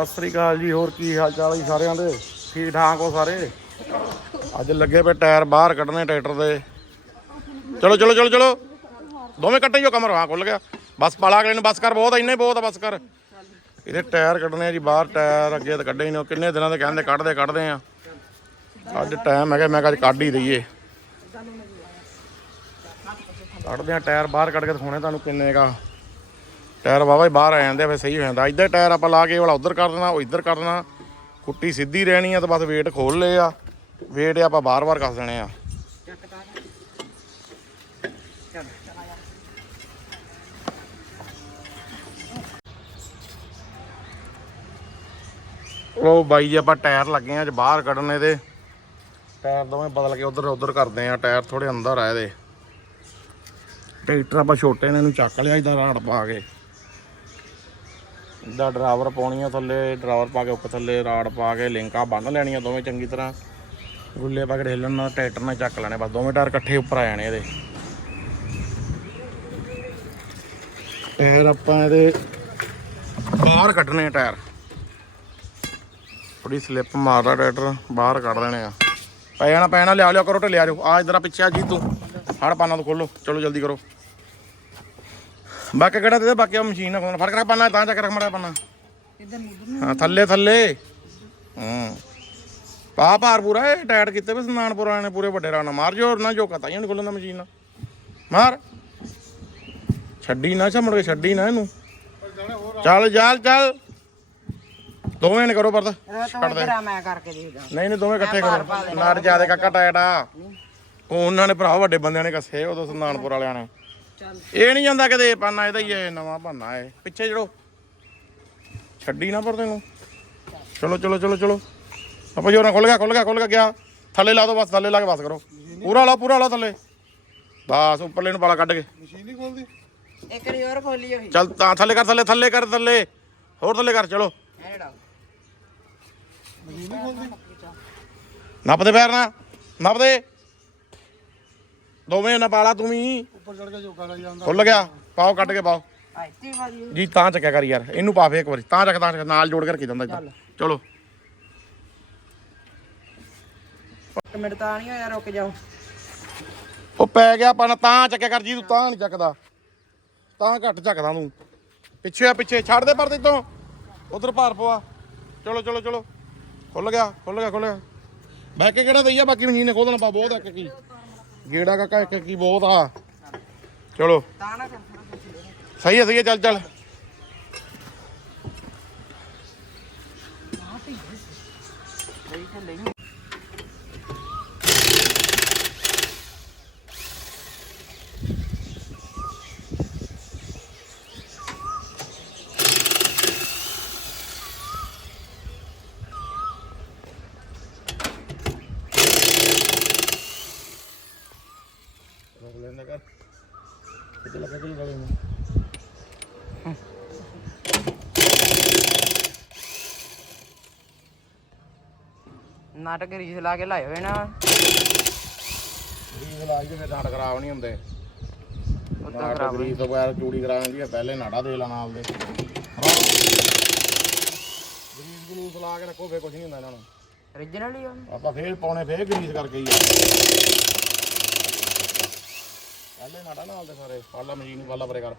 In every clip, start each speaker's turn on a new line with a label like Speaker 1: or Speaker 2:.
Speaker 1: ਸਤਿ ਸ੍ਰੀ ਅਕਾਲ ਜੀ ਹੋਰ ਕੀ ਹਾਲ ਚਾਲ ਜੀ ਸਾਰਿਆਂ ਦੇ? ਠੀਕ ਠਾਕ ਹੋ ਸਾਰੇ? ਅੱਜ ਲੱਗੇ ਪਏ ਟਾਇਰ ਬਾਹਰ ਕੱਢਣੇ ਟਰੈਕਟਰ ਦੇ। ਚਲੋ ਚਲੋ ਚਲੋ ਚਲੋ। ਦੋਵੇਂ ਕੱਟੇ ਜੋ ਕਮਰ ਹਾਂ ਖੁੱਲ ਗਿਆ। ਬਸ ਪਾਲਾ ਅਗਲੇ ਨੂੰ ਬਸ ਕਰ ਬਹੁਤ ਆ, ਇੰਨਾ ਬਹੁਤ ਆ ਬਸ ਕਰ। ਇਹਦੇ ਟਾਇਰ ਕੱਢਣੇ ਆ ਜੀ ਬਾਹਰ ਟਾਇਰ ਅੱਗੇ ਤਾਂ ਕੱਢੇ ਹੀ ਨੇ ਕਿੰਨੇ ਦਿਨਾਂ ਦੇ ਕਹਿੰਦੇ ਕੱਢਦੇ ਕੱਢਦੇ ਆ। ਅੱਜ ਟਾਈਮ ਹੈਗਾ ਮੈਂ ਕਿਹਾ ਅੱਜ ਕੱਢ ਹੀ ਦਈਏ। ਕੱਢਦੇ ਆ ਟਾਇਰ ਬਾਹਰ ਕੱਢ ਕੇ ਦਿਖਾਉਣੇ ਤੁਹਾਨੂੰ ਕਿੰਨੇ ਕਾ ਟਾਇਰ ਵਾਵਾ ਹੀ ਬਾਹਰ ਆ ਜਾਂਦੇ ਆ, ਫਿਰ ਸਹੀ ਹੋ ਜਾਂਦਾ। ਇੱਧਰ ਟਾਇਰ ਆਪਾਂ ਲਾ ਕੇ ਵਾਲਾ ਉਧਰ ਕਰ ਦੇਣਾ, ਉਹ ਇੱਧਰ ਕਰ ਦੇਣਾ। ਕੁੱਟੀ ਸਿੱਧੀ ਰਹਿਣੀ ਆ ਤਾਂ ਬਸ ਵੇਟ ਖੋਲ ਲਏ ਆ। ਵੇਟ ਆਪਾਂ ਬਾਰ-ਬਾਰ ਕਰ ਦੇਣੇ ਆ। ਉਹ ਬਾਈ ਜੀ, ਆਪਾਂ ਟਾਇਰ ਲੱਗੇ ਆ ਅੱਜ ਬਾਹਰ ਕੱਢਣੇ ਦੇ ਟਾਇਰ ਦੋਵੇਂ ਬਦਲ ਕੇ ਉਧਰ ਉਧਰ ਕਰਦੇ ਆ। ਟਾਇਰ ਥੋੜੇ ਅੰਦਰ ਆ ਇਹਦੇ। ਟਰੈਕਟਰ ਆਪਾਂ ਛੋਟੇ ਨੇ, ਇਹਨੂੰ ਚੱਕ ਲਿਆ, ਇਹਦਾ ਰਾੜ ਪਾ ਕੇ। ਇਹਦਾ ਡਰਾਈਵਰ ਪਾਉਣੀ ਆ ਥੱਲੇ ਡਰਾਈਵਰ ਪਾ ਕੇ ਉੱਪਰ ਥੱਲੇ ਰਾੜ ਪਾ ਕੇ ਲਿੰਕਾਂ ਬੰਨ ਲੈਣੀਆਂ ਦੋਵੇਂ ਚੰਗੀ ਤਰ੍ਹਾਂ। ਗੁੱਲੇ ਪਾ ਕੇ ਹਿੱਲਣ ਨਾਲ ਟਰੈਕਟਰ ਨਾਲ ਚੱਕ ਲੈਣੇ, ਬਸ ਦੋਵੇਂ ਟਾਇਰ ਇਕੱਠੇ ਉੱਪਰ ਆ ਜਾਣੇ ਇਹਦੇ। ਟਾਇਰ ਆਪਾਂ ਇਹਦੇ ਬਾਹਰ ਕੱਢਣੇ ਆ ਟਾਇਰ। ਥੋੜੀ ਸਲਿੱਪ ਮਾਰਦਾ ਟਰੈਕਟਰ, ਬਾਹਰ ਕੱਢ ਲੈਣੇ ਆ। ਪੈ ਜਾਣਾ ਪੈ ਜਾਣਾ, ਲਿਆ ਲਿਆ ਕਰੋ ਤੇ ਲਿਆ ਜਾਓ। ਆ ਇਧਰ ਪਿੱਛੇ ਆ ਜੀ ਤੂੰ ਹੜ ਪਾਣਾ ਤੋਂ ਖੋਲੋ ਚਲੋ ਜਲਦੀ ਕਰੋ। ਬਾਕੀ ਕਿਹੜਾ ਤੇ ਬਾਕੀ ਆ ਮਸ਼ੀਨ ਨਾਲ ਫੜ ਕੇ ਪਾਣਾ ਤਾਂ ਜਾ ਕੇ ਰੱਖ ਮੜਾ ਪਾਣਾ ਹਾਂ ਥੱਲੇ ਥੱਲੇ। ਹੂੰ। ਪਾ ਭਾਰ ਪੂਰਾ ਇਹ ਟਾਇਟ ਕੀਤੇ ਵੀ ਸਨਾਨਪੁਰ ਨੇ ਪੂਰੇ ਵੱਡੇ ਰਾਣਾ ਮਾਰ ਜੋ ਨਾ ਜੋ ਕਤਾ ਨਹੀਂ ਖੋਲਣ ਦਾ ਮਸ਼ੀਨ ਨਾਲ। ਮਾਰ। ਛੱਡੀ ਨਾ ਛਮੜ ਕੇ ਛੱਡੀ ਨਾ ਇਹਨੂੰ। ਚੱਲ ਚੱਲ ਚੱਲ। ਦੋਵੇਂ ਨੇ ਕਰੋ ਪਰਦਾ।
Speaker 2: ਮੈਂ ਕਰਕੇ ਦੇਖਦਾ
Speaker 1: ਨਹੀਂ ਨਹੀਂ ਦੋਵੇਂ ਇਕੱਠੇ ਕਰੋ। ਨਾੜ ਜਿਆਦੇ ਕਾਕਾ ਟਾਇਟ ਆ। ਉਹ ਉਹਨਾਂ ਨੇ ਭਰਾ ਵੱਡੇ ਬੰਦਿਆਂ ਨੇ ਕੱਸੇ ਉਦੋਂ ਸੁਨਾਨਪੁਰ ਵਾਲਿਆਂ ਨੇ। ਇਹ ਨਹੀਂ ਜਾਂਦਾ ਕਦੇ ਪਾਨਾ ਇਹਦਾ ਹੀ ਹੈ ਨਵਾਂ ਪਾਨਾ ਹੈ। ਪਿੱਛੇ ਜੜੋ ਛੱਡੀ ਨਾ ਪਰ ਤੈਨੂੰ। ਚਲੋ ਚਲੋ ਚਲੋ ਚਲੋ। ਆਪਾਂ ਜੋਰਾਂ ਖੁੱਲ ਗਿਆ ਖੁੱਲ ਗਿਆ ਖੁੱਲ ਗਿਆ। ਗਿਆ ਥੱਲੇ ਲਾ ਦੋ ਬਸ ਥੱਲੇ ਲਾ ਕੇ ਬਸ ਕਰੋ। ਪੂਰਾ ਲਾ ਪੂਰਾ ਲਾ ਥੱਲੇ। ਬਸ ਉੱਪਰਲੇ ਨੂੰ ਪਾਲਾ ਕੱਢ ਕੇ।
Speaker 2: ਇੱਕ ਵਾਰੀ ਹੋਰ ਖੋਲੀ ਹੋਈ।
Speaker 1: ਚੱਲ ਤਾਂ ਥੱਲੇ ਕਰ ਥੱਲੇ ਥੱਲੇ ਕਰ ਥੱਲੇ। ਹੋਰ ਥੱਲੇ ਕਰ ਚਲੋ। ਨੱਪ ਦੇ ਪੈਰ ਨਾ ਨੱਪ ਦੇ। ਦੋਵੇਂ ਨਾ ਪਾਲਾ ਤੂੰ ਵੀ।
Speaker 3: ਉੱਪਰ ਚੜ ਕੇ ਜੋਗਾ ਲੱਗ ਜਾਂਦਾ।
Speaker 1: ਖੁੱਲ ਗਿਆ। ਪਾਓ ਕੱਢ ਕੇ ਪਾਓ। ਜੀ ਤਾਂ ਚੱਕਿਆ ਕਰ ਯਾਰ। ਇਹਨੂੰ ਪਾ ਫੇ ਇੱਕ ਵਾਰੀ। ਤਾਂ ਚੱਕ ਤਾਂ ਚੱਕ, ਨਾਲ ਜੋੜ ਕੇ ਰੱਖੀ ਜਾਂਦਾ ਇੱਦਾਂ ਚਲੋ।
Speaker 2: ਇੱਕ ਮਿੰਟ ਤਾਂ ਨਹੀਂ ਹੋਇਆ ਰੁਕ ਜਾਓ।
Speaker 1: ਉਹ ਪੈ ਗਿਆ ਪਾਣਾ ਤਾਂ ਚੱਕਿਆ ਕਰ ਜੀ ਤੂੰ ਤਾਂ ਨਹੀਂ ਚੱਕਦਾ। ਤਾਂ ਘੱਟ ਚੱਕਦਾ ਤੂੰ। ਪਿੱਛੇ ਆ ਪਿੱਛੇ। ਛੱਡ ਦੇ ਪਰ ਤੋਂ ਉਧਰ ਭਾਰ ਪਵਾ। ਚਲੋ ਚਲੋ ਚਲੋ। ਖੁੱਲ ਗਿਆ ਖੁੱਲ ਗਿਆ ਖੁੱਲ ਗਿਆ। ਬਹਿ ਕੇ ਕਿਹੜਾ ਦਈਆ ਬਾਕੀ ਮਸ਼ੀਨ ਨੇ ਖੋਦਣਾ ਪਾ ਬਹੁਤ ਆ ਇੱਕ ਕੀ ਗੇੜਾ ਕਾਕਾ ਇੱਕ ਕੀ ਬਹੁਤ ਆ। ਚਲੋ। ਸਹੀ ਹੈ ਸਹੀ ਹੈ, ਚੱਲ ਚੱਲ।
Speaker 2: ਸਹੀ ਥੱਲੇ
Speaker 1: ਰੋਕ ਲੈਂਦਾ ਕਰ ਕਿਤੇ ਲੱਗਾ ਕਿ ਗਲੇ ਨੂੰ
Speaker 2: ਨਾਟਕ ਰੀਸ ਲਾ ਕੇ ਲਾਏ ਹੋਏ ਨਾ।
Speaker 1: ਰੀਸ ਲਾ ਕੇ ਨਾੜ ਖਰਾਬ ਨਹੀਂ ਹੁੰਦੇ।
Speaker 2: ਉਦਾਂ ਖਰਾਬ
Speaker 1: ਰੀਸ ਤੋਂ ਬਗੈਰ ਚੂੜੀ ਕਰਾ ਜਾਂਦੀ ਹੈ ਪਹਿਲੇ ਨਾੜਾ ਦੇ ਲਾ ਨਾਲ ਦੇ ਗਰੀਸ ਗਲੂਸ ਲਾ ਕੇ ਰੱਖੋ ਫੇ ਕੁਝ ਨਹੀਂ ਹੁੰਦਾ ਇਹਨਾਂ ਨੂੰ।
Speaker 2: Origignal ਹੀ ਆ।
Speaker 1: ਆਪਾਂ ਫੇਰ ਪਾਉਣੇ ਫੇਰ ਗਰੀਸ ਕਰਕੇ ਹੀ ਪਹਿਲੇ ਨਾੜਾ ਨਾਲ ਦੇ ਸਾਰੇ ਪਾਲਾ ਮਸ਼ੀਨ ਪਾਲਾ ਪਰੇ ਕਰ।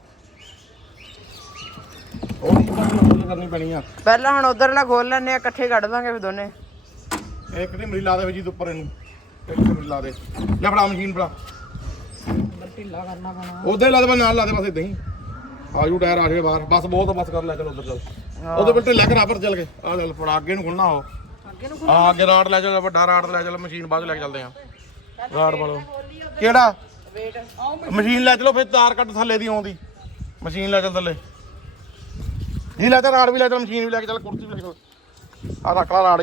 Speaker 1: ਉਹ ਨਹੀਂ ਕਰਨੀ ਪੈਣੀ ਆ?
Speaker 2: ਪਹਿਲਾਂ ਹੁਣ ਉਧਰਲਾ ਖੋਲ ਲੈਣੇ ਆ ਇਕੱਠੇ ਕੱਢ ਦਾਂਗੇ ਫਿਰ ਦੋਨੇ।
Speaker 1: ਇੱਕ ਦੀ ਮਰੀ ਲਾ ਦੇ ਜੀ ਉੱਪਰ ਇਹਨੂੰ। ਇੱਕ ਮਰੀ ਲਾ ਦੇ। ਲੈ ਫੜਾ ਮਸ਼ੀਨ ਫੜਾ।
Speaker 2: ਢਿੱਲਾ ਕਰਨਾ ਪੈਣਾ।
Speaker 1: ਉਹਦੇ ਲਾ ਦੇ ਬਸ ਨਾਲ ਲਾ ਦੇ ਬਸ ਇਦਾਂ ਹੀ। ਆਜੂ ਟਾਇਰ ਆ ਜਾਏ ਬਾਹਰ। ਬਸ ਬਹੁਤ ਆ, ਬਸ ਕਰ ਲੈ ਚਲੋ ਉੱਧਰ ਚੱਲ। ਉਹਦੇ ਬਿੱਟੇ ਲੈ ਕੇ ਰਾਪਰ ਚੱਲ ਕੇ। ਆ ਚੱਲ ਫੜਾ ਅੱਗੇ ਨੂੰ ਖੁੱਲਣਾ ਉਹ।
Speaker 2: ਅੱਗੇ ਨੂੰ
Speaker 1: ਆ ਅੱਗੇ ਰਾੜ ਲੈ ਚੱਲ ਵੱਡਾ ਰਾੜ ਲੈ ਚੱਲ ਮਸ਼ੀਨ ਬਾਅਦ 'ਚ ਲੈ ਕੇ ਚੱਲਦੇ ਆ ਰਾੜ ਵਾਲੋ। ਕਿਹੜਾ?
Speaker 2: Weight
Speaker 1: machine. ਲੈ ਚਲੋ ਫਿਰ ਤਾਰ ਕੱਟ ਥੱਲੇ ਦੀ ਆਉਂਦੀ ਮਸ਼ੀਨ ਲੈ ਚੱਲ ਥੱਲੇ। ਜੀ ਲੈ ਚੱਲ ਰਾੜ ਵੀ ਲੈ ਚੱਲ ਮਸ਼ੀਨ ਵੀ ਲੈ ਕੇ ਚੱਲ ਕੁਰਸੀ ਵੀ ਲੈ ਕੇ ਚੱਲ। ਆ ਰੱਖ ਲਾ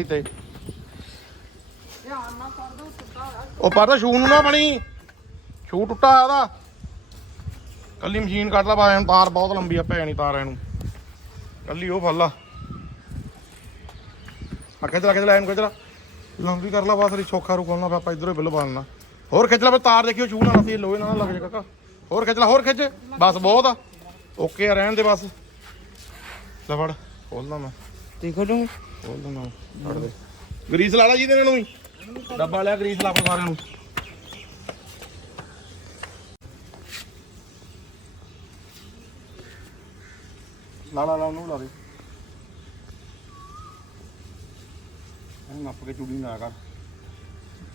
Speaker 1: ਰਾੜ ਹੀ ਤੇ ਉਹ ਪਰਦਾ ਸ਼ੂ ਨੂੰ ਨਾ ਬਣੀ ਸ਼ੂ ਟੁੱਟਾ ਆ ਉਹਦਾ। ਕੱਲੀ ਮਸ਼ੀਨ ਕੱਢ ਲਾ ਬਾਹਰ ਤਾਰ ਬਹੁਤ ਲੰਬੀ ਆ ਭੈਣੀ ਤਾਰ ਇਹਨੂੰ। ਕੱਲੀ ਉਹ ਫੱਲਾ ਆ ਖਿੱਚ ਲਾ ਖਿੱਚ ਲਾ ਇਹਨੂੰ ਖਿੱਚ ਲਾ। ਲੰਬੀ ਕਰ ਲਾ ਬਸ ਰੀ ਸੌਖਾ ਰੂ ਖੋਲਣਾ ਆਪਾਂ ਇਧਰੋਂ ਬਿੱਲ ਪਾਲਣਾ ਹੋਰ ਖਿੱਚ ਲਾ ਫਿਰ ਤਾਰ ਦੇਖਿਓ ਸ਼ੂ ਨਾ ਸੀ ਲੋਹੇ ਨਾਲ ਨਾ ਲੱਗ ਜੇ ਕਾਕਾ ਹੋਰ ਖਿੱਚ ਲਾ ਹੋਰ ਖਿੱਚ। ਬਸ ਬਹੁਤ ਆ। ਓਕੇ ਆ ਰਹਿਣ ਦੇ ਬਸ। ਲੈ ਫੜ ਖੋਲਦਾ ਮੈਂ।
Speaker 2: ਦੇਖੋ ਤੂੰ।
Speaker 1: ਖੋਲ ਦੇਣਾ ਛੱਡ ਦੇ। ਗਰੀਸ ਲਾ ਲਾ ਜੀ ਇਹਨਾਂ ਨੂੰ ਵੀ। ਡੱਬਾ ਲਿਆ ਗਰੀਸ ਲਾ ਪਾ ਸਾਰਿਆਂ ਨੂੰ। ਲਾ ਲਾ ਲਾ ਉਹਨੂੰ ਲਾ ਦੇ। ਇਹ ਨੱਪ ਕੇ ਚੂੜੀ ਨਾ ਕਰ।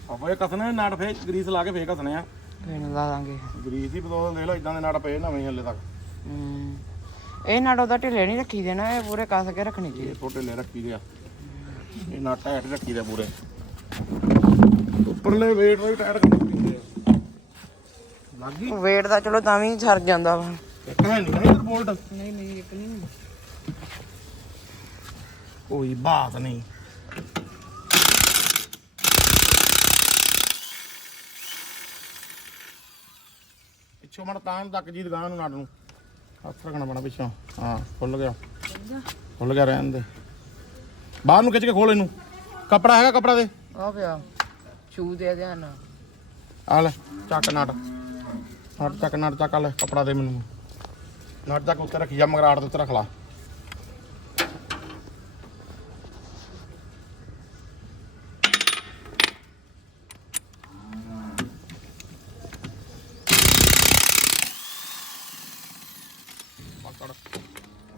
Speaker 1: ਆਪਾਂ ਇਹ ਕਸਨੇ ਨਟ ਫੇ ਗਰੀਸ ਲਾ ਕੇ ਫੇਰ ਕਸਨੇ ਆ।
Speaker 2: ਫੇਰ ਲਾ ਦਾਂਗੇ।
Speaker 1: ਗਰੀਸ ਹੀ ਬਦੋਲ ਦੇਖ ਲਓ ਇਦਾਂ ਦੇ ਨਟ ਪਏ ਨਵੇਂ ਹੱਲੇ ਤੱਕ।
Speaker 2: ਹੂੰ। ਇਹ ਨਾੜ ਉਹਦਾ ਢਿੱਲੇ ਨਹੀਂ ਰੱਖੀ ਦੇ ਨਾ ਇਹ ਪੂਰੇ ਕੱਸ ਕੇ ਰੱਖਣੀ ਚਾਹੀਦੀ।
Speaker 1: ਇਹ ਛੋਟੇ ਲੈ ਰੱਖੀ ਦੇ ਆ। ਇਹ ਨਟ ਹੈਟ ਰੱਖੀ ਦੇ ਪੂਰੇ। ਉੱਪਰਲੇ ਵੇਟ ਵੀ ਟਾਇਰ ਦੇ ਲੱਗ ਗਈ?
Speaker 2: ਵੇਟ ਦਾ ਚਲੋ ਤਾਂ ਵੀ ਸਰ ਜਾਂਦਾ ਵਾ।
Speaker 1: ਇੱਕ ਹੈ ਨਹੀਂ ਨਾ ਇਧਰ ਬੋਲਟ?
Speaker 2: ਨਹੀਂ ਨਹੀਂ ਇੱਕ ਨਹੀਂ
Speaker 1: ਕੋਈ ਬਾਤ ਨਹੀਂ। ਪਿੱਛੋਂ ਮੜ ਤਾਂ ਤੱਕ ਜੀ ਦੁਕਾਨ ਨੂੰ ਨਟ ਨੂੰ। ਹੱਥ ਰੱਖਣਾ ਪੈਣਾ ਪਿੱਛੋਂ। ਹਾਂ ਖੁੱਲ ਗਿਆ। ਖੁੱਲ ਗਿਆ। ਰਹਿਣ ਦੇ। ਬਾਹਰ ਨੂੰ ਖਿੱਚ ਕੇ ਖੋਲ ਇਹਨੂੰ। ਕਪੜਾ ਹੈਗਾ ਕਪੜਾ ਦੇ
Speaker 2: ਆ ਪਿਆ ਸ਼ੂ ਦੇ ਧਿਆਨ ਨਾਲ।
Speaker 1: ਆ ਲੈ ਚੱਕ ਨਟ। ਨਟ ਚੱਕ ਨਟ ਚੱਕ ਲੈ ਕਪੜਾ ਦੇ ਮੈਨੂੰ। ਨਟ ਚੱਕ ਉੱਤੇ ਰੱਖੀ ਜਾ ਮਗਰਾੜ ਦੇ ਉੱਤੇ ਰੱਖ ਲਾ।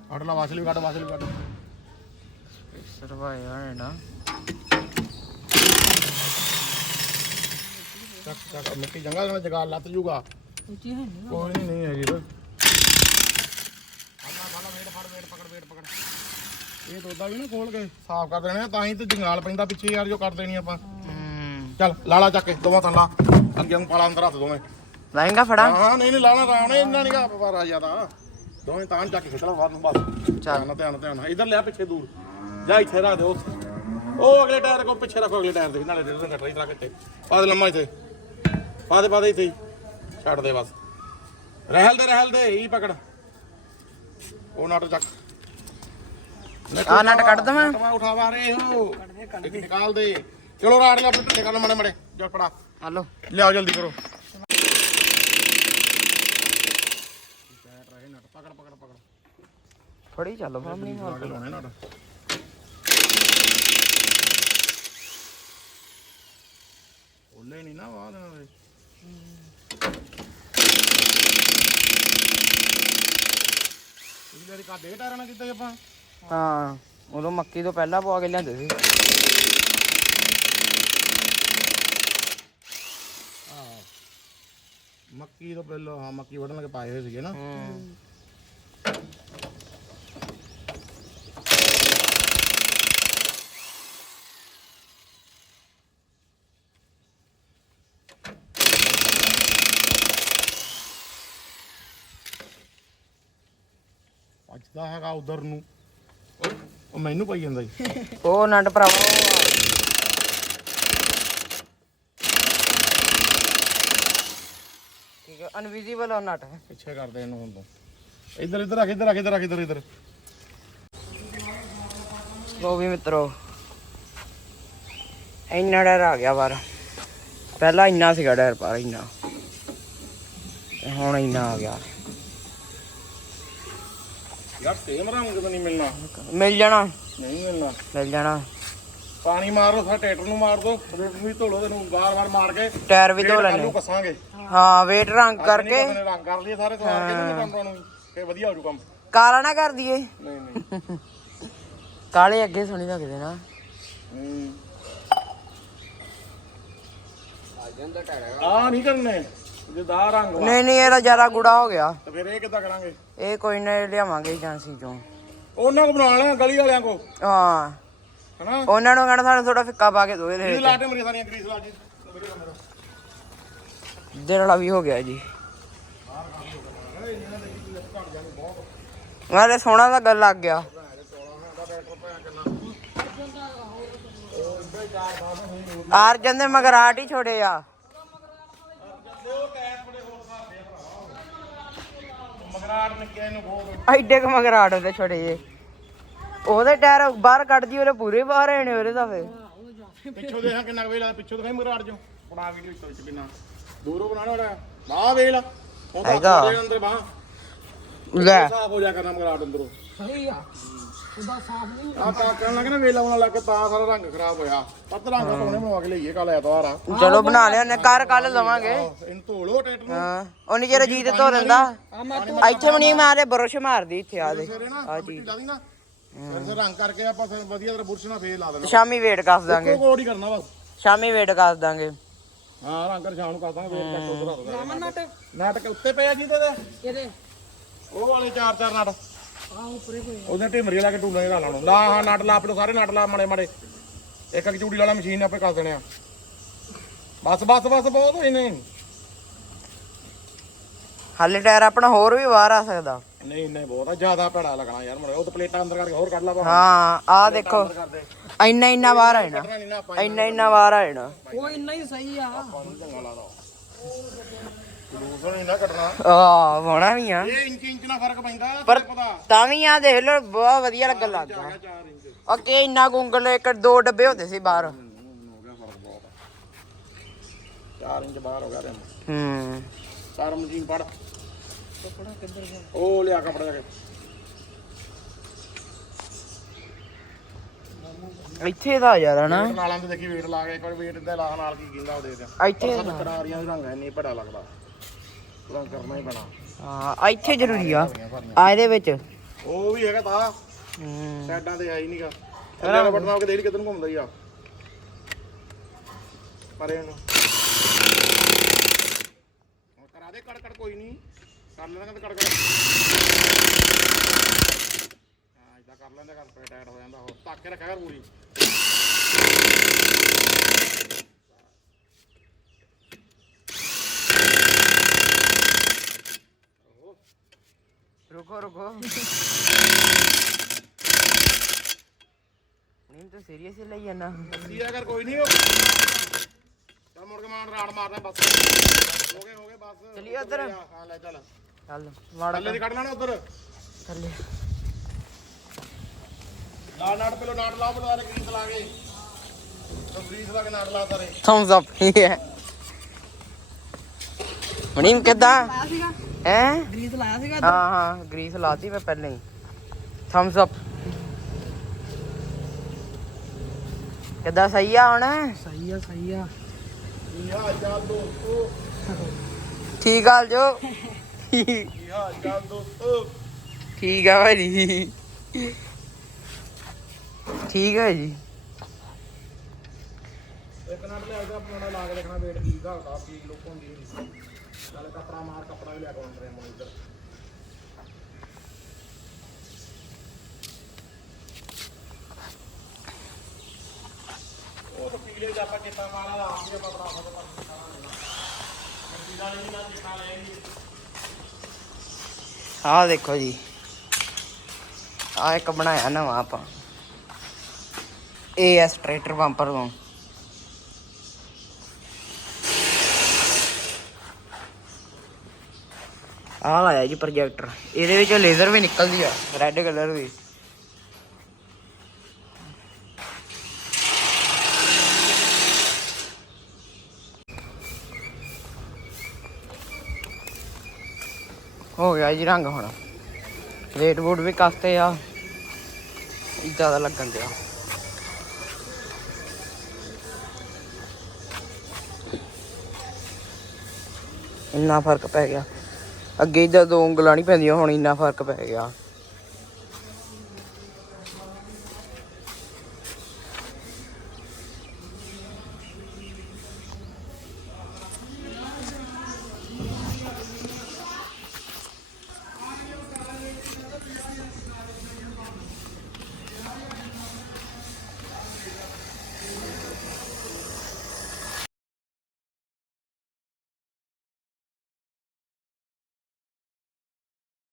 Speaker 1: ਕੱਢ ਲਾ ਵਾਸਲੀ ਕੱਢ ਵਾਸਲੀ ਕੱਢ।
Speaker 2: ਸਰਵਾਇਆ ਨੇ ਨਾ।
Speaker 1: ਚੱਕ ਚੱਕ ਮਿੱਟੀ ਨਾਲ ਜਗਾ ਲੱਤ ਜੂਗਾ।
Speaker 2: ਉੱਚੀ ਹੈ ਨਹੀਂ
Speaker 1: ਕੋਈ ਨਹੀਂ ਨਹੀਂ ਹੈਗੀ ਤਾਂ ਅੱਲਾ ਬਾਲਾ ਵੇਟ ਫੜ ਵੇਟ ਪਕੜ ਵੇਟ ਪਕੜ। ਇਹ ਦੋਦਾ ਵੀ ਨਾ ਖੋਲ ਕੇ ਸਾਫ਼ ਕਰ ਦੇਣੇ ਆ, ਤਾਂ ਹੀ ਤੇ ਜੰਗਾਲ ਪੈਂਦਾ ਪਿੱਛੇ ਯਾਰ ਜੋ ਕਰ ਦੇਣੀ ਆਪਾਂ। ਚੱਲ ਲਾਲਾ ਚੱਕ ਕੇ ਦੋਵਾਂ ਤਾਂ ਲਾ ਅੱਗੇ ਨੂੰ ਪਾਲਾ ਅੰਦਰ ਹੱਥ ਦੋਵੇਂ।
Speaker 2: ਲਾਏਗਾ ਫੜਾ?
Speaker 1: ਹਾਂ ਨਹੀਂ ਨਹੀਂ ਲਾਣਾ ਰਾਮ ਨੇ ਇੰਨਾ ਨਹੀਂਗਾ ਪਵਾਰਾ ਜ਼ਿਆਦਾ। ਦੋਵੇਂ ਤਾਂ ਚੱਕ ਕੇ ਖਿੱਚ ਲਾ ਬਾਹਰ ਨੂੰ ਬਸ।
Speaker 2: ਚੱਲ।
Speaker 1: ਧਿਆਨ ਧਿਆਨ ਧਿਆਨ ਇਧਰ ਲਿਆ ਪਿੱਛੇ ਦੂਰ। ਜਾ ਇੱਥੇ ਰੱਖ ਦੇ ਉਸ ਉਹ ਅਗਲੇ ਟਾਇਰ ਕੋ ਪਿੱਛੇ ਰੱਖੋ ਅਗਲੇ ਟਾਇਰ ਦੇ ਨਾਲੇ ਦੇ ਦੇ ਕੱਟਾ ਇਧਰ ਕਿੱਥੇ ਪਾ ਦੇ ਲੰਮਾ ਇੱਥੇ। ਪਾ ਦੇ ਪਾ ਦੇ ਇੱਥੇ ਹੀ। ਛੱਡ ਦੇ ਬਸ। ਰਹਿਲ ਦੇ ਰਹਿਲ ਦੇ ਹੀ ਪਕੜ। ਉਹ ਨਟ ਚੱਕ।
Speaker 2: ਆ ਨਟ ਕੱਢ ਦਵਾਂ।
Speaker 1: ਨਟਵਾ ਉਠਾਵਾ ਰੇ ਹੋ ਇੱਕ ਨਿਕਾਲ ਦੇ। ਚਲੋ ਰਾੜ ਲਿਆ ਆਪਣੇ ਕਰ ਮੜੇ ਮੜੇ ਜਾ ਫੜਾ।
Speaker 2: ਹਲੋ।
Speaker 1: ਲਿਆਓ ਜਲਦੀ ਕਰੋ। ਪਕੜ ਪਕੜ ਪਕੜ
Speaker 2: ਫੜੀ ਚੱਲ
Speaker 1: ਲਾ ਕੇ ਲਾਉਣੇ ਨਟ। ਉਹਲੇ ਨਹੀਂ ਨਾ ਵਾਹ ਦੇਣਾ ਵੇ ਇਹ ਜਿਹੜੀ ਕਾਦੇ ਟਾਇਰਾਂ ਨਾਲ ਕੀਤਾ ਸੀ ਆਪਾਂ?
Speaker 2: ਹਾਂ ਉਦੋਂ ਮੱਕੀ ਤੋਂ ਪਹਿਲਾਂ ਪਵਾ ਕੇ ਲਿਆਂਦੇ ਸੀ।
Speaker 1: ਮੱਕੀ ਤੋਂ ਪਹਿਲਾਂ ਹਾਂ ਮੱਕੀ ਵੱਢਣ ਲੱਗੇ ਪਾਏ ਹੋਏ ਸੀਗੇ ਨਾ।
Speaker 2: ਹੂੰ।
Speaker 1: ਅੱਜਦਾ ਹੈਗਾ ਉਧਰ ਨੂੰ। ਉਹ- ਮੈਨੂੰ ਪਈ ਜਾਂਦਾ ਜੀ।
Speaker 2: ਉਹ ਨਟ ਭਰਾਵਾ ਉਹ ਆ। ਠੀਕ ਹੈ ਅਨਵਿਜ਼ੀਬਲ ਉਹ ਨਟ।
Speaker 1: ਪਿੱਛੇ ਕਰਦੇ ਇਹਨੂੰ ਹੁਣ ਤੋਂ। ਇੱਧਰ ਇੱਧਰ ਰੱਖ ਇੱਧਰ ਰੱਖ ਇੱਧਰ ਰੱਖ ਇੱਧਰ ਇੱਧਰ।
Speaker 2: ਲੋ ਵੀ ਮਿੱਤਰੋ ਇੰਨਾ ਡਰ ਆ ਗਿਆ ਬਾਰ ਪਹਿਲਾਂ ਇੰਨਾ ਸੀਗਾ ਡਰ ਪਰ ਇੰਨਾ। ਤੇ ਹੁਣ ਇੰਨਾ ਆ ਗਿਆ।
Speaker 1: ਯਾਰ ਸੇਮ ਰੰਗ ਤਾਂ ਨਹੀਂ ਮਿਲਣਾ।
Speaker 2: ਮਿਲ ਜਾਣਾ।
Speaker 1: ਨਹੀਂ ਮਿਲਣਾ।
Speaker 2: ਮਿਲ ਜਾਣਾ।
Speaker 1: ਪਾਣੀ ਮਾਰੋ ਸਾ ਟਰੈਕਟਰ ਨੂੰ ਮਾਰ ਦੋ ਨੂੰ ਵੀ ਧੋਲੋ ਤੈਨੂੰ ਵਾਰ-ਵਾਰ ਮਾਰ ਕੇ
Speaker 2: ਟਾਇਰ ਵੀ ਧੋ ਲੈਣੇ
Speaker 1: ਕੱਸਾਂਗੇ।
Speaker 2: ਹਾਂ ਵੇਟ ਰੰਗ ਕਰਕੇ।
Speaker 1: ਰੰਗ ਕਰ ਲਈਏ ਸਾਰੇ ਸਵਾਰ ਕੇ ਨਾ ਕੰਮ ਨੂੰ ਫੇ ਵਧੀਆ ਹੋ ਜੂ ਕੰਮ।
Speaker 2: ਕਾਲਾ ਨਾ ਕਰ ਦਈਏ।
Speaker 1: ਨਹੀਂ ਨਹੀਂ।
Speaker 2: ਕਾਲੇ ਅੱਗੇ ਸੋਹਣੀ ਲੱਗਦੇ ਨਾ।
Speaker 1: ਹੂੰ। ਆ ਨਹੀਂ ਕਰਨੇ। ਰੰਗ ਵਾ।
Speaker 2: ਨਹੀਂ ਨਹੀਂ ਇਹਦਾ ਜ਼ਿਆਦਾ ਗੂੜਾ ਹੋ ਗਿਆ।
Speaker 1: ਤੇ ਫਿਰ ਇਹ ਕਿੱਦਾਂ ਕਰਾਂਗੇ?
Speaker 2: ਇਹ ਕੋਈ ਨਾ ਲਿਆਵਾਂਗੇ ਏਜੰਸੀ ਚੋਂ।
Speaker 1: ਉਹਨਾਂ ਕੋ ਬਣਾ ਲੈਣਾ ਗਲੀ ਵਾਲਿਆਂ ਕੋ
Speaker 2: ਹਾਂ।
Speaker 1: ਹਨਾ?
Speaker 2: ਉਹਨਾਂ ਨੂੰ ਕਹਿਣਾ ਸਾਨੂੰ ਥੋੜਾ ਫਿੱਕਾ ਪਾ ਕੇ ਦੋ
Speaker 1: ਇਹ
Speaker 2: ਇਹਦੇ
Speaker 1: ਲਾਟੇ ਮਰੀ ਸਾਰੀਆਂ ਗਰੀਸ ਲਾ ਕੇ
Speaker 2: ਦੇ ਵਾਲਾ ਵੀ ਹੋ ਗਿਆ ਜੀ। ਨਾਲੇ ਸੋਹਣਾ ਦਾ ਗੱਲ ਲੱਗ ਗਿਆ। ਆਰਜਨ ਦੇ ਮਗਰ ਆਟ ਹੀ ਛੋੜੇ ਆ।
Speaker 1: ਮਗਰਾੜ ਨਿੱਕਿਆ ਇਹਨੂੰ ਬਹੁਤ
Speaker 2: ਐਡੇ ਕ ਮਗਰ ਆਟ ਉਹਦੇ ਛੋੜੇ ਜੇ ਉਹਦੇ ਟਾਇਰ ਬਾਹਰ ਕੱਢਦੀ ਉਹਦੇ ਪੂਰੇ ਬਾਹਰ ਆਣੇ ਉਹਦੇ ਤਾਂ ਫੇ
Speaker 1: ਪਿੱਛੋਂ ਦੇਖਾਂ ਕਿੰਨਾ ਕੁ ਵੇਲ ਆ ਪਿੱਛੋਂ ਦਿਖਾਈ ਮਗਰਾੜ ਜੋ ਬਣਾ ਵੀਡੀਓ ਵਿੱਚ ਵਿੱਚ ਕਿੰਨਾ। ਦੂਰੋਂ ਬਣਾਣਾ ਹੋੜਾ ਬਾਹ ਵੇਲ ਉਹ ਤਾਂ
Speaker 2: ਹੈਗਾ।
Speaker 1: ਅੰਦਰ ਬਾਹ।
Speaker 2: ਲੈ।
Speaker 1: ਸਾਫ਼ ਹੋ ਜਾ ਕਰਨਾ ਮਗਰਾੜ ਅੰਦਰੋਂ।
Speaker 3: ਉਹਦਾ ਸਾਫ਼ ਨਹੀਂ
Speaker 1: ਆ ਕਾਕਣ ਲੱਗ ਨਾ ਵੇਲਾ ਆਉਣ ਲੱਗ ਕੇ ਤਾਂ ਸਾਰਾ ਰੰਗ ਖਰਾਬ ਹੋਇਆ। ਪੱਤ ਰੰਗ ਪਾਉਣੇ ਮਵਾ ਕੇ ਲਈਏ ਕੱਲ ਐਤਵਾਰ ਆ।
Speaker 2: ਚਲੋ ਬਣਾ ਲਿਆ ਨੇ ਕਰ ਕੱਲ ਲਵਾਂਗੇ।
Speaker 1: ਇਹਨੂੰ ਧੋ ਲੋ ਟਰੈਕਟਰ ਨੂੰ।
Speaker 2: ਹਾਂ ਉਹਨੀ ਜਿਹੜਾ ਜੀਤ ਧੋ ਦਿੰਦਾ। ਇੱਥੇ ਵੀ ਨਹੀਂ ਮਾਰੇ ਬਰਸ਼ ਮਾਰਦੀ ਇੱਥੇ ਆ ਦੇ ਆ ਜੀ।
Speaker 1: ਦੀ ਫਿਰ ਰੰਗ ਕਰਕੇ ਆਪਾਂ ਫਿਰ ਵਧੀਆ ਤਰ੍ਹਾਂ ਬੁਰਸ਼ ਨਾਲ ਫੇਰ ਲਾ ਦੇਣਾ।
Speaker 2: ਸ਼ਾਮੀ ਵੇਟ ਕਰ ਦਾਂਗੇ।
Speaker 1: ਕੋਡ ਹੀ ਕਰਨਾ ਬਸ।
Speaker 2: ਸ਼ਾਮੀ ਵੇਟ ਕਰ ਦਾਂਗੇ।
Speaker 1: ਹਾਂ ਰੰਗ ਕਰ ਸ਼ਾਮ ਨੂੰ ਕਰ ਦਾਂਗੇ ਵੇਟ ਉਧਰ ਰੱਖ
Speaker 3: ਰਾਮਨ ਨਟ।
Speaker 1: ਨਾਟਕ ਉੱਤੇ ਪਿਆ ਕੀ ਤੇ
Speaker 3: ਇਹਦੇ
Speaker 1: ਉਹ ਵਾਲੇ ਚਾਰ ਚਾਰ ਨਟ।
Speaker 3: ਆਹ ਉੱਪਰੇ ਕੋਈ
Speaker 1: ਉਹਦੇ ਢਿਮਰੀ ਲਾ ਕੇ ਟੂਲਾਂ ਲਾ ਲਾਉਣਾ। ਲਾ ਹਾਂ ਨਟ ਲਾ ਆਪਣੇ ਸਾਰੇ ਨਟ ਲਾ ਮਾੜੇ ਮਾੜੇ। ਇੱਕ ਇੱਕ ਚੂੜੀ ਵਾਲਾ ਮਸ਼ੀਨ ਆਪੇ ਕਰ ਦੇਣੇ ਆ। ਬਸ ਬਸ ਬਸ ਬਹੁਤ ਹੋਈ ਨੇ
Speaker 2: ਹਾਲੇ ਟਾਇਰ ਆਪਣਾ ਹੋਰ ਵੀ ਬਾਹਰ ਆ ਸਕਦਾ।
Speaker 1: ਨਹੀਂ ਨਹੀਂ ਬਹੁਤ ਆ। ਜ਼ਿਆਦਾ ਭੜਾ ਲੱਗਣਾ ਯਾਰ ਮਰੇ ਉਹ ਤਾਂ ਪਲੇਟਾਂ ਅੰਦਰ ਕਰਕੇ ਹੋਰ ਕੱਢ ਲਾ ਬਾਹਰ।
Speaker 2: ਹਾਂ ਆ ਦੇਖੋ। ਇੰਨਾ ਇੰਨਾ ਬਾਹਰ ਆ ਜਾਣਾ।
Speaker 1: ਕੱਢਣਾ ਨਹੀਂ ਨਾ ਆਪਾਂ
Speaker 2: ਇੰਨਾ ਇੰਨਾ ਬਾਹਰ ਆ ਜਾਣਾ।
Speaker 3: ਉਹ ਇੰਨਾ ਹੀ ਸਹੀ ਆ।
Speaker 1: ਜਲੂਸ ਨਹੀਂ ਨਾ ਕੱਢਣਾ।
Speaker 2: ਆ ਹੋਣਾ ਵੀ ਆ।
Speaker 1: ਇਹ ਇੰਚ ਇੰਚ ਨਾਲ ਫ਼ਰਕ ਪੈਂਦਾ
Speaker 2: ਪਰ ਤਾਂ ਵੀ ਆ ਦੇਖ ਲੋ ਬਹੁਤ ਵਧੀਆ ਲੱਗਣ ਲੱਗ ਗਿਆ।
Speaker 1: 4 ਇੰਚ।
Speaker 2: ਓਕੇ ਇੰਨਾ ਗੁੰਗਲ ਇੱਕ ਦੋ ਡੱਬੇ ਹੁੰਦੇ ਸੀ ਬਾਹਰ।
Speaker 1: ਹੋ ਗਿਆ ਫ਼ਰਕ ਬਹੁਤ। 4 ਇੰਚ ਬਾਹਰ ਹੋ ਗਿਆ ਰਿਮ
Speaker 2: ਹੂੰ।
Speaker 1: ਚਾਰ ਮਸ਼ੀਨ ਪੜ ਉਹ ਲਿਆ ਕਪੜਾ ਜਾ ਕੇ।
Speaker 2: ਇੱਥੇ ਦਾ ਯਾਰ ਹਨਾ?
Speaker 1: ਨਾਲਾਂ ਤੇ ਦੇਖੀ ਵੇਟ ਲਾ ਕੇ ਇੱਕ ਵਾਰ ਵੇਟ ਦੇ ਲਾ ਨਾਲ ਕੀ ਕਹਿੰਦਾ ਉਹ ਦੇ ਦੇ
Speaker 2: ਇੱਥੇ
Speaker 1: ਦੇ ਰੰਗ ਨਹੀਂ ਬੜਾ ਲੱਗਦਾ। ਕਰਨਾ ਹੀ ਪੈਣਾ
Speaker 2: ਹਾਂ ਇੱਥੇ ਜ਼ਰੂਰੀ ਆ। ਆ ਇਹਦੇ ਵਿੱਚ।
Speaker 1: ਉਹ ਵੀ ਹੈਗਾ ਤਾਂ।
Speaker 2: ਹੂੰ।
Speaker 1: ਸਾਈਡਾਂ ਤੇ ਹੈ ਹੀ ਨਹੀਂਗਾ। ਥੱਲੇ ਵਾਲਾ ਬਟਨ ਕੇ ਦੇਖ ਲਈ ਕਿੱਧਰ ਨੂੰ ਘੁੰਮਦਾ ਹੀ ਆ। ਪਰੇ ਨੂੰ ਕਰਾ ਦੇ ਕੜ ਕੜ ਕੋਈ ਨਹੀਂ ਕਰ ਲੈਣਾ ਕੜ ਕੜ ਹਾਂ ਇਦਾਂ ਕਰ ਲੈਂਦਾ ਕਰ ਪੇ ਟਾਇਟ ਹੋ ਜਾਂਦਾ ਹੋਰ ਧੱਕ ਰੱਖਿਆ ਕਰ ਪੂਰੀ
Speaker 2: ਰੁਕੋ ਰੁਕੋ ਸੀਰੀਅਸ ਹੀ ਲਈ ਜਾਣਾ
Speaker 1: ਕੀ ਆ ਕਰ ਕੋਈ ਨਹੀਂ ਉਹ ਚੱਲ ਮੁੜ ਕੇ ਮਾਰ ਰਾੜ ਮਾਰਦਾ ਬਸ। ਹੋ ਗਏ ਹੋ ਗਏ ਬਸ।
Speaker 2: ਚੱਲੀਏ ਉੱਧਰ।
Speaker 1: ਹਾਂ ਲੈ ਚੱਲ।
Speaker 2: ਚੱਲ ਮਾੜਾ
Speaker 1: ਥੱਲੇ ਦੀ ਕੱਢ ਲੈਣਾ ਉਧਰ।
Speaker 2: ਥੱਲੇ।
Speaker 1: ਲਾ ਨਾਟ ਪਹਿਲਾਂ ਨਾਟ ਲਾ ਬਣਾ ਲੈ ਗਰੀਸ ਲਾ ਕੇ। ਤਾਂ ਗਰੀਸ ਲਾ ਕੇ ਨਾਟ ਲਾ ਸਾਰੇ।
Speaker 2: ਥੰਬਸ ਅਪ ਹੀ ਹੈ। ਮਨੀਮ ਕਿੱਦਾਂ?
Speaker 3: ਲਾਇਆ ਸੀਗਾ।
Speaker 2: ਹੈ?
Speaker 3: ਗਰੀਸ ਲਾਇਆ ਸੀਗਾ
Speaker 2: ਹਾਂ ਹਾਂ ਗਰੀਸ ਲਾਤੀ ਮੈਂ ਪਹਿਲਾਂ ਹੀ। ਥੰਬਸ ਅਪ ਕਿੱਦਾਂ ਸਹੀ ਆ ਹੁਣ?
Speaker 3: ਸਹੀ ਆ ਸਹੀ ਆ।
Speaker 1: ਕੀ ਹਾਲ ਚਾਲ ਦੋਸਤੋ
Speaker 2: ਠੀਕ ਹਾਲ ਜੋ।
Speaker 1: ਕੀ ਹਾਲ ਚਾਲ ਦੋਸਤੋ
Speaker 2: ਠੀਕ ਆ ਭਾਜੀ। ਠੀਕ ਹੈ ਜੀ
Speaker 1: ਇੱਕ ਨਾਟ ਲੈ ਆਇਆ ਆਪਣਾ ਲਾ ਕੇ ਦੇਖਣਾ ਵੇਟ ਕੀ ਦਾ ਕਾਫੀ ਲੋਕ ਹੁੰਦੀ ਨਹੀਂ ਚੱਲ ਕਪੜਾ ਮਾਰ ਕਪੜਾ ਵੀ ਲੈ ਕੇ ਆਉਂਦੇ ਨੇ ਉਹ ਤਾਂ ਪੀਲੇ ਦਾ ਆਪਾਂ ਚਿੱਟਾ ਵਾਲਾ ਲਾ ਕੇ ਆਪਾਂ ਬਣਾ ਸਕਦੇ
Speaker 2: ਆਹ ਦੇਖੋ ਜੀ। ਆ ਇੱਕ ਬਣਾਇਆ ਨਵਾਂ ਆਪਾਂ। ਏਐਸ ਟਰੈਕਟਰ ਬੰਪਰ ਤੋਂ। ਆਹ ਲਾਇਆ ਜੀ ਪ੍ਰੋਜੈਕਟਰ ਇਹਦੇ ਵਿੱਚ ਲੇਜ਼ਰ ਵੀ ਨਿਕਲਦੀ ਆ ਰੈੱਡ ਕਲਰ ਦੀ। ਹੋ ਗਿਆ ਜੀ ਰੰਗ ਹੁਣ। ਰੇਟ ਬੋਰਡ ਵੀ ਕਸਤੇ ਆ। ਜ਼ਿਆਦਾ ਲੱਗਣ ਦਿਆ। ਇੰਨਾ ਫ਼ਰਕ ਪੈ ਗਿਆ। ਅੱਗੇ ਜਦੋਂ ਉਂਗਲਾਂ ਨਹੀਂ ਪੈਂਦੀਆਂ, ਹੁਣ ਇੰਨਾ ਫ਼ਰਕ ਪੈ ਗਿਆ।